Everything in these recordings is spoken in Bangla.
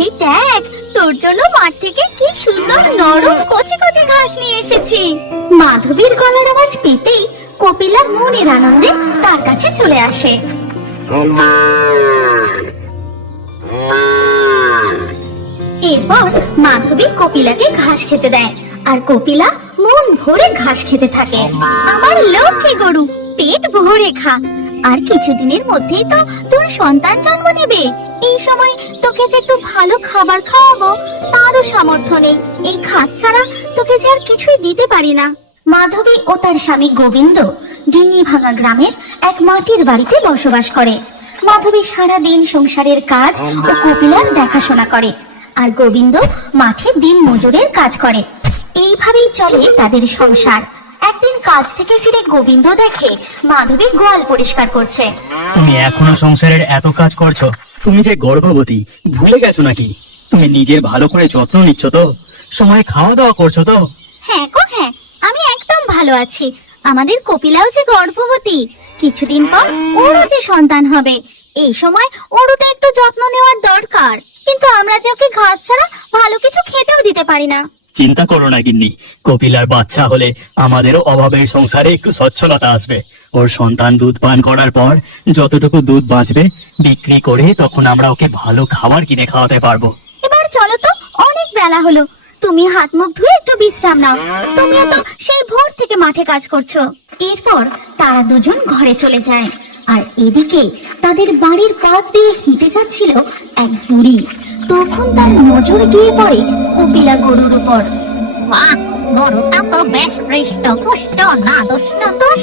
এই দেখ, তোর জন্য মাঠ থেকে কি সুন্দর নরম কচি কচি ঘাস নিয়ে এসেছি। মাধবীর গলার আওয়াজ পেতেই কপিলা মনের আনন্দে তার কাছে চলে আসে। এরপর মাধবী কপিলাকে ঘাস খেতে দেয়, আর কপিলা মন ভরে ঘাস খেতে থাকে। আমার লক্ষ্মী গরু, পেট ভরে খা। আর কিছুদিনের মধ্যেই তো তোর সন্তান জন্ম নেবে। এই সময় তোকে যে একটু ভালো খাবার খাওয়াবো তারও সামর্থ্য নেই। এই ঘাস ছাড়া তোকে যে আর কিছুই দিতে পারি না। মাধবী ও তার স্বামী গোবিন্দ ডিঙি ভাঙা গ্রামের এক মাটির বাড়িতে বসবাস করে। মাধবী সারা দিন সংসারের কাজ ও কপিলার দেখাশোনা করে আর গোবিন্দ মাঠে দিন মজুরের কাজ করে। এইভাবেই চলে তাদের সংসার। একদিন কাজ থেকে ফিরে গোবিন্দ দেখে মাধবী গোয়াল পরিষ্কার করছে। তুমি এখনও সংসারের এত কাজ করছ তুমি যে গর্ভবতী ভুলে গেছো নাকি? তুমি নিজের ভালো করে যত্ন নিচ্ছ তো? সময় খাওয়া দাওয়া করছ তো? হ্যাঁ গো হ্যাঁ আমি একদম ভালো আছি। আমাদের কপিলাও যে গর্ভবতী কিছুদিন পর ওরও যে সন্তান হবে এই সময় ওরও তো একটু যত্ন নেওয়ার দরকার। কিন্তু আমরা যে ওকে ঘাস ছাড়া ভালো কিছু খেতেও দিতে পারি না। চিন্তা করো না, গিন্নি। কপিলার বাচ্চা হলে আমাদেরও অভাবের সংসারে একটু সচ্ছলতা আসবে। ওর সন্তান দুধ পান করার পর যতটুকু দুধ বাঁচবে, বিক্রি করে তখন আমরা ওকে ভালো খাবার কিনে খাওয়াতে পারব। এবার চলো তো, অনেক বেলা হলো। তুমি হাত মুখ ধুয়ে একটু বিশ্রাম নাও। তুমিও তো সেই ভোর থেকে মাঠে কাজ করছ। এরপর তারা দুজন ঘরে চলে যায়। আর এদিকে তাদের বাড়ির পাশ দিয়ে হেঁটে যাচ্ছিল এক বুড়ি। তখন তার নজর গিয়ে পড়ে কপিলা গরুর উপর। বাহ গরুটা তো বেশ হৃষ্ট পুষ্ট না দোষ না দোষ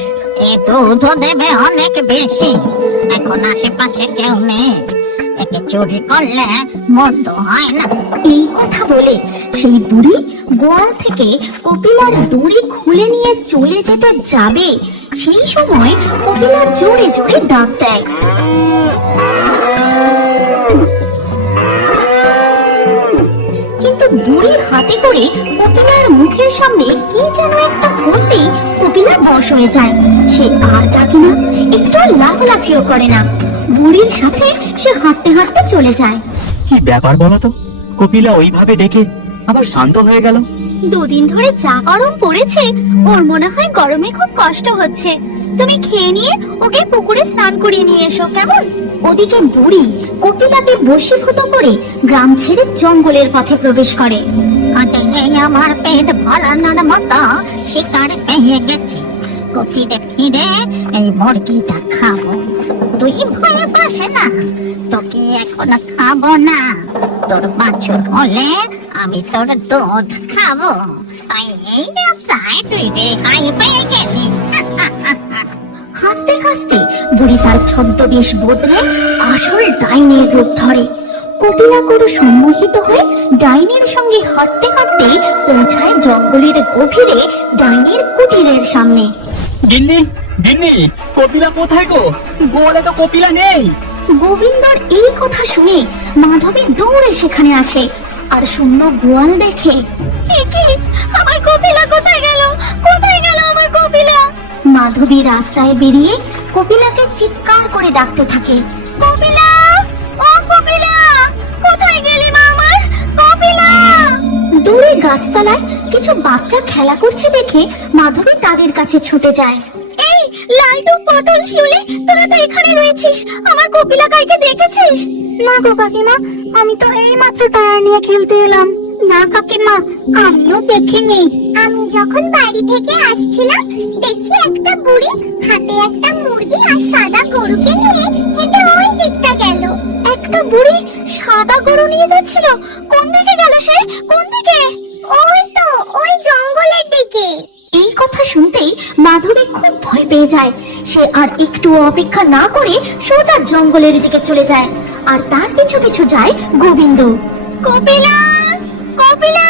এ দুধ দেবে অনেক বেশি। এখন আশেপাশে কেউ নেই। একে চুরি করলে মন্দ হয় না। এই কথা বলে সেই বুড়ি গোয়াল থেকে কপিলার দড়ি খুলে নিয়ে চলে যেতে যাবে। সেই সময় কপিলা জোরে জোরে ডাক দেয়। করে কপিলার মুখের সামনে কি যেন একটা করতেই কপিলা বশ হয়ে যায়। সে আর ডাকে না একটু লাফালাফিও করে না। বুড়ির সাথে সে হাঁটতে হাঁটতে চলে যায়। কি ব্যাপার বলো তো? কপিলা ওইভাবে ডেকে আবার শান্ত হয়ে গেল। দুদিন ধরে যা গরম পড়েছে ওর মনে হয় গরমে খুব কষ্ট হচ্ছে। তুমি খেয়ে নিয়ে ওকে পুকুরে স্নান করিয়ে নিয়ে এসো, কেমন? ওদিকে বুড়ি কপিলাকে বশীভূত করে গ্রাম ছেড়ে জঙ্গলের পথে প্রবেশ করে। আমার পেট ভরানোর মতো শিকার পেয়ে ফিরে এই মুরগিটা খাব। তুই ভয় পাস না, তোকে এখন খাব না। তোর বাছুর হলে আমি তোর দুধ খাব। তাই এই যাত্রায় তুই রেহাই পেয়ে গেলি। হাসতে হাসতে বুড়ি তার ছদ্মবেশ বদলে আসল ডাইনের রূপ ধরে। সম্মোহিত হয়ে ডাইনের সঙ্গে হাঁটতে হাঁটতে পৌঁছায় জঙ্গলের গভীরে ডাইনের কুটিরের সামনে। গিন্নি গিন্নি কপিলা কোথায় গো? গোয়ালে তো কপিলা নেই। গোবিন্দর এই কথা শুনে মাধবী দৌড়ে সেখানে আসে আর শূন্য গোয়াল দেখে কি? আমার কপিলা কোথায় গেল? কোথায় গেল? মাধবী রাস্তায় বেরিয়ে কপিলাকে চিৎকার করে ডাকতে থাকে। কপিলা! ও কপিলা! কোথায় গেলি মা আমার? কপিলা! দূরে গাছতলায় কিছু বাচ্চা খেলা করছে দেখে মাধবী তাদের কাছে ছুটে যায়। এই, লালটু পটল শিউলি, তোরা তো এখানে রয়েছিস। আমার কপিলা কাইকে দেখেছিস? না গো কাকিমা আমি তো এই মাত্র টায়ার নিয়ে খেলতে এলাম। না কাকিমা আমিও দেখিনি। আমি যখন বাড়ি থেকে আসছিলাম দেখি একটা বুড়ি হাতে একটা মুরগি আর সাদা গরুকে নিয়ে হেঁটে ওই দিকটা গেল। একটা বুড়ি সাদা গরু নিয়ে যাচ্ছিল? কোন দিকে গেল সে? কোন দিকে? ওই তো ওই জঙ্গলের দিকে। এই কথা শুনতেই মাধবী খুব ভয় পেয়ে যায়। সে আর একটু অপেক্ষা না করে সোজা জঙ্গলের দিকে চলে যায়। আর তার পিছু পিছু যায় গোবিন্দ। কপিলা! কপিলা!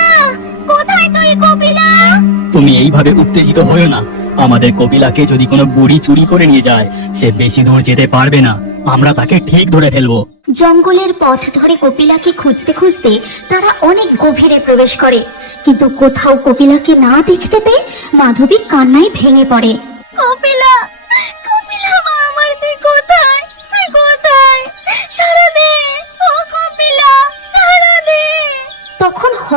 কোথায় তুই কপিলা? তুমি এইভাবে উত্তেজিত হয়েও না। আমাদের কপিলাকে যদি কোনো বুড়ি চুরি করে নিয়ে যায় সে বেশি দূর যেতে পারবে না। আমরা তাকে ঠিক ধরে ফেলব। জঙ্গলের পথ ধরে কপিলাকে খুঁজতে খুঁজতে তারা অনেক গভীরে প্রবেশ করে। কিন্তু কোথাও কপিলাকে না দেখতে পেয়ে মাধবী কান্নায় ভেঙে পড়ে। কপিলা!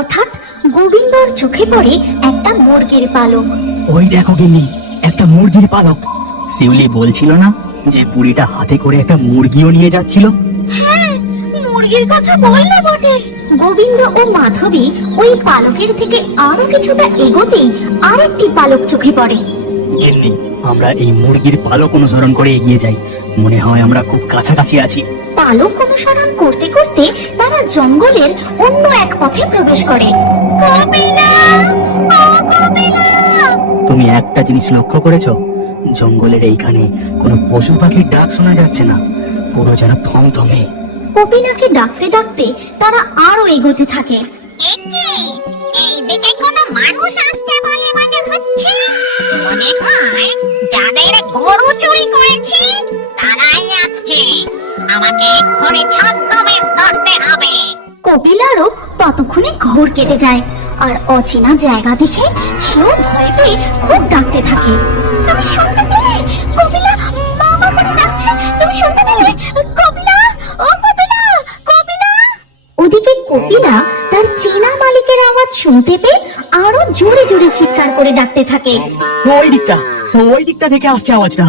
হঠাৎ গোবিন্দর চোখে পড়ে একটা মুরগির পালক। ওই দেখো গিন্নি একটা মুরগির পালক। শিউলি বলছিল না যে বুড়িটা হাতে করে একটা মুরগিও নিয়ে যাচ্ছিল? হ্যাঁ মুরগির কথা বললে বটে। গোবিন্দ ও মাধবী ওই পালকের থেকে আরও কিছুটা এগোতেই আরেকটি পালক চোখে পড়ে। গিন্নি আমরা এই মুরগির পালক অনুসরণ করে এগিয়ে যাই। মনে হয় আমরা খুব কাছাকাছি আছি। পালক অনুসরণ করতে করতে তারা জঙ্গলের অন্য এক পথে প্রবেশ করে। তুমি একটা জিনিস লক্ষ্য করেছ? জঙ্গলের এইখানে কোনো পশু পাখির ডাক শোনা যাচ্ছে না। পুরো যেন থমথমে। কপিলাকে ডাকতে ডাকতে তারা আরও এগোতে থাকে। একে মানুষ আসছে বলে মনে হচ্ছে। মনে হয় যাদের গরু চুরি করেছি তারাই আসছে। আমাকে এক্ষুনি ছদ্মবেশ ধরতে হবে। কপিলারও ততক্ষণে ঘোর কেটে যায় আর অচেনা জায়গা দেখে সেও ভয় পেয়ে খুব ডাকতে থাকে। তুমি শুনতে পেলে? কপিলা মামা করে ডাকছে। তুমি শুনতে পেলে? কপিলা ও কপিলা কপিলা। ওদিকে কপিলা তার চেনা মালিকের আওয়াজ শুনতে পেয়ে আরও জোরে জোরে চিৎকার করে ডাকতে থাকে। ওই দিকটা ওই দিকটা থেকে আসছে আওয়াজটা।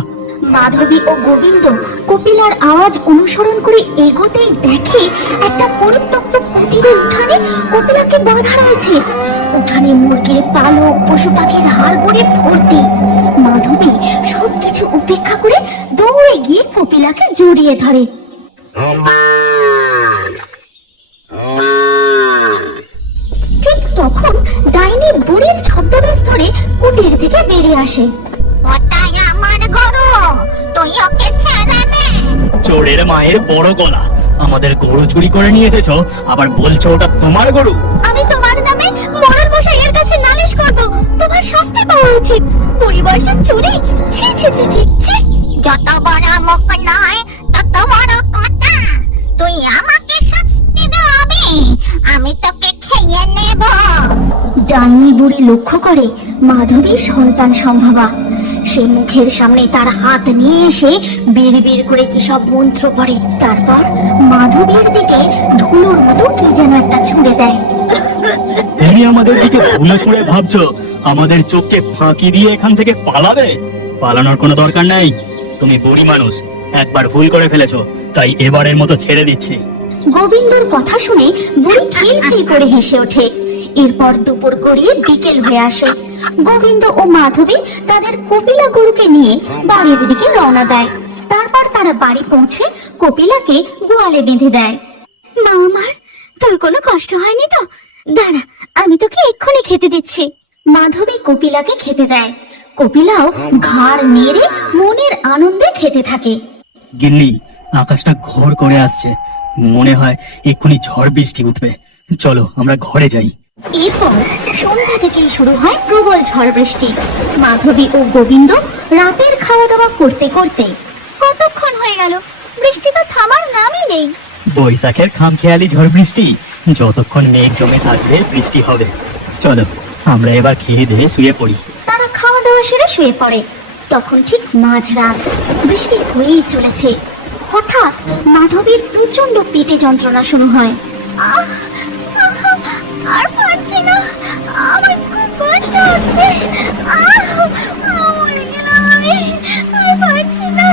মাধবী ও গোবিন্দ কপিলার আওয়াজ অনুসরণ করে এগোতেই দেখে একটা পরিত্যক্ত কুটিরের উঠানে কপিলাকে বাঁধা রয়েছে। উঠানে মুরগির পালক পশু পাখির হাড় গড়ে ভর্তি। মাধবী সবকিছু উপেক্ষা করে দৌড়ে গিয়ে কপিলাকে জড়িয়ে ধরে। ডাইনি বুড়ির ছদ্মবেশ ধরে কুটির থেকে বেরিয়ে আসে। ওটাই আমার গরু তুই ওকে ছেড়ে দে। চোরের মায়ের বড় গলা। আমাদের গরু চুরি করে নিয়ে এসেছ আবার বলছো ওটা তোমার গরু। আমি তোমার নামে মরার মশাইয়ের কাছে নালিশ করব। তোমার শাস্তি পাওয়া উচিত। পরিবর্ষের চুরি? ছি ছি ছি ছি ছি। যত বড় মুখ নয় তত বড় কথা। তুই আমাকে শাস্তি দেবি। আমি নেব ডাইনি বুড়ি লক্ষ্য করে মাধবীর সন্তান সম্ভবা। সে মুখের সামনে তার হাত নিয়ে এসে বের বের করে কি সব মন্ত্র পড়ে। তারপর মাধবীর দিকে ধুলোর মতো কি যেন একটা ছুঁড়ে দেয়। তুমি আমাদের দিকে ভুলে ছুঁড়ে ভাবছ আমাদের চোখকে ফাঁকি দিয়ে এখান থেকে পালাবে? পালানোর কোনো দরকার নাই। তুমি বুড়ি মানুষ একবার ভুল করে ফেলেছো তাই এবারের মতো ছেড়ে দিচ্ছি। গোবিন্দর কথা শুনে বুড়ি খিলখিল করে হেসে ওঠে। এরপর দুপুর গড়িয়ে বিকেল হয়ে আসে। গোবিন্দ ও মাধবী তাদের কপিলা গরুকে নিয়ে বাড়ির দিকে রওনা দেয়। তারপর তারা বাড়ি পৌঁছে কপিলাকে গোয়ালে বেঁধে দেয়। মা আমার, তোর কোনো কষ্ট হয়নি তো? দাঁড়া, আমি তোকে এক্ষুনি খেতে দিচ্ছি। মাধবী কপিলাকে খেতে দেয়। কপিলাও ঘাড় নেড়ে মনের আনন্দে খেতে থাকে। গিন্নি, আকাশটা ঘর করে আসছে। মনে হয় এক্ষুনি ঝড় বৃষ্টি উঠবে। চলো, আমরা ঘরে যাই। এরপর সন্ধ্যা থেকেই শুরু হয় প্রবল ঝড় বৃষ্টি। মাধবী ও গোবিন্দ রাতের খাওয়া দাওয়া করতে করতে কতক্ষণ হয়ে গেল? বৃষ্টি তো থামার নামই নেই। বৈশাখের খামখেয়ালি ঝড় বৃষ্টি যতক্ষণ মেঘ জমে থাকবে বৃষ্টি হবে। চলো আমরা এবার খেয়ে দিয়ে শুয়ে পড়ি। তারা খাওয়া দাওয়া সেরে শুয়ে পড়ে। তখন ঠিক মাঝরাত বৃষ্টি হয়েই চলেছে। হঠাৎ মাধবীর প্রচণ্ড পেটে যন্ত্রণা শুরু হয়। আহ, আহ, আর না আমার খুব কষ্ট হচ্ছে। আহ, আহ, মরে গেলাম আমি আর পারছি না।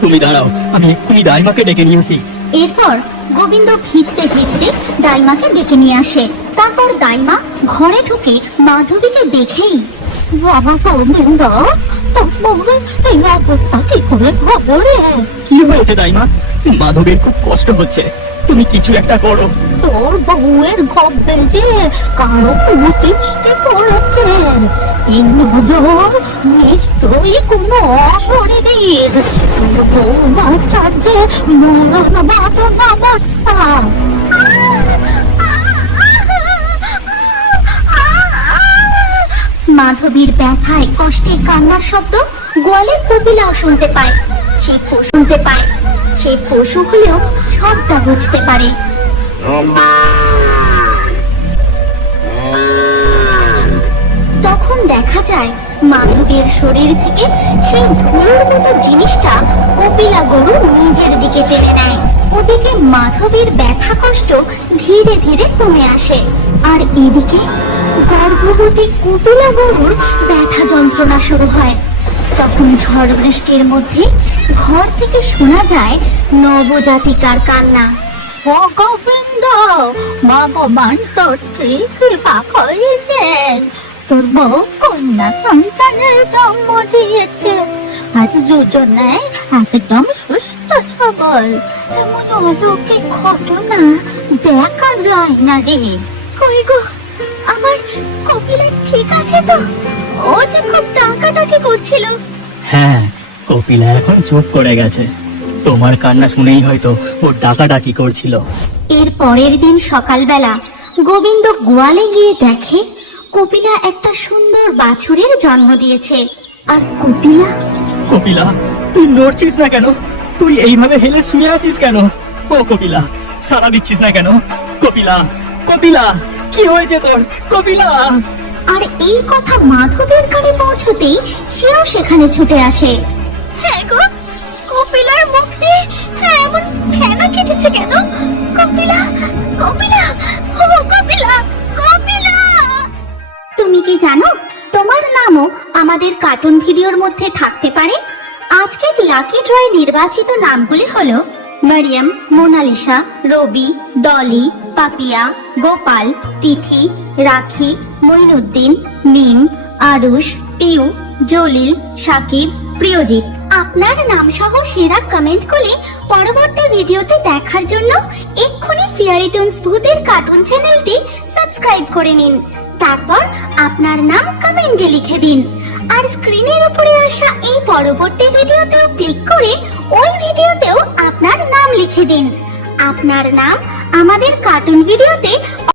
তুমি দাঁড়াও আমি এক্ষুনি দাইমাকে ডেকে নিয়ে আসি। এরপর গোবিন্দ ভিজতে ভিজতে দাইমাকে ডেকে নিয়ে আসে। তারপর দাইমা ঘরে ঢুকে মাধবীকে দেখেই বাবা গোবিন্দ তোর বউয়ের এই অবস্থা কি করে খবরে কি হয়েছে দাইমা? মাধবের খুব কষ্ট হচ্ছে। তুমি কিছু একটা করো। তোর বউয়ের গব্বে যে কারও কুতিষ্টি পড়েছে এই নজর নিশ্চয়ই কোনো অশরীরীর। তোর বউ বাচ্চার যে মরণ বাঁচন অবস্থা মাধবীর ব্যথায় কষ্টের কান্নার শব্দ গোয়ালে কপিলাও শুনতে পায় সে শুনতে পায়। সে পশু হলেও সবটা বুঝতে পারে। তখন দেখা যায়, মাধবীর শরীর থেকে সেই ধুলোর মতো জিনিসটা কপিলা গরু নিজের দিকে টেনে নেয়। ওদিকে মাধবীর ব্যথা কষ্ট ধীরে ধীরে কমে আসে। আর এদিকে গর্ভবতী কুপিলা গরুর ব্যথা যন্ত্রণা শুরু হয়। তখন ঝড় বৃষ্টির মধ্যে ঘর থেকে শোনা যায় নবজাতিকার কান্না। ও গোবিন্দ, ভগবান তোর কৃপা করেছেন। তোর বউ কন্যা সন্তানের জন্ম দিয়েছে। আর দুজনে একদম সুস্থ সবল। এমন অলৌকিক ঘটনা দেখা যায় না রে। কই গো? আমার কপিলা ঠিক আছে তো? ও যে খুব টাকাটাকি করছিল। হ্যাঁ কপিলা এখন চুপ করে গেছে। তোমার কান্না শুনেই হয়তো ও ডাকাডাকি করছিল। এর পরের দিন সকালবেলা গোবিন্দ গোয়ালে গিয়ে দেখে কপিলা একটা সুন্দর বাছুরের জন্ম দিয়েছে। আর কপিলা? কপিলা তুই নড়ছিস না কেন? তুই এইভাবে হেলে শুয়ে আছিস কেন? ও কপিলা সারা দিচ্ছিস না কেন? কপিলা কপিলা! কি হয়েছে তোর? কপিলা! আর এই কথা মাধবের কানে পৌঁছতেই সেও সেখানে ছুটে আসে। হ্যাঁ গো, কপিলার মুখ দিয়ে হ্যাঁ এমন ফেনা কেটেছে কেন? কপিলা কপিলা, ও কপিলা কপিলা! তুমি কি জানো, তোমার নামও আমাদের কার্টুন ভিডিওর মধ্যে থাকতে পারে? আজকের লাকি ড্রয়ে নির্বাচিত নামগুলি হলো মারিয়াম, মোনালিসা, রবি, ডলি পাপিয়া, গোপাল, তিথি, রাখি, মইনুদ্দিন, মিম, আরুষ, পিউ, জলিল, সাকিব, প্রিয়জিৎ। আপনার নাম সহ সেরা কমেন্ট করলে পরবর্তী ভিডিওতে দেখার জন্য এক্ষুনি ফিয়ারি টুনস ভূতের কার্টুন চ্যানেলটি সাবস্ক্রাইব করে নিন। তারপর আপনার নাম কমেন্টে লিখে দিন। আর স্ক্রিনের উপরে আসা এই পরবর্তী ভিডিওতেও ক্লিক করে ওই ভিডিওতেও আপনার নাম লিখে দিন। আপনার নাম আমাদের কার্টুন ভিডিওতে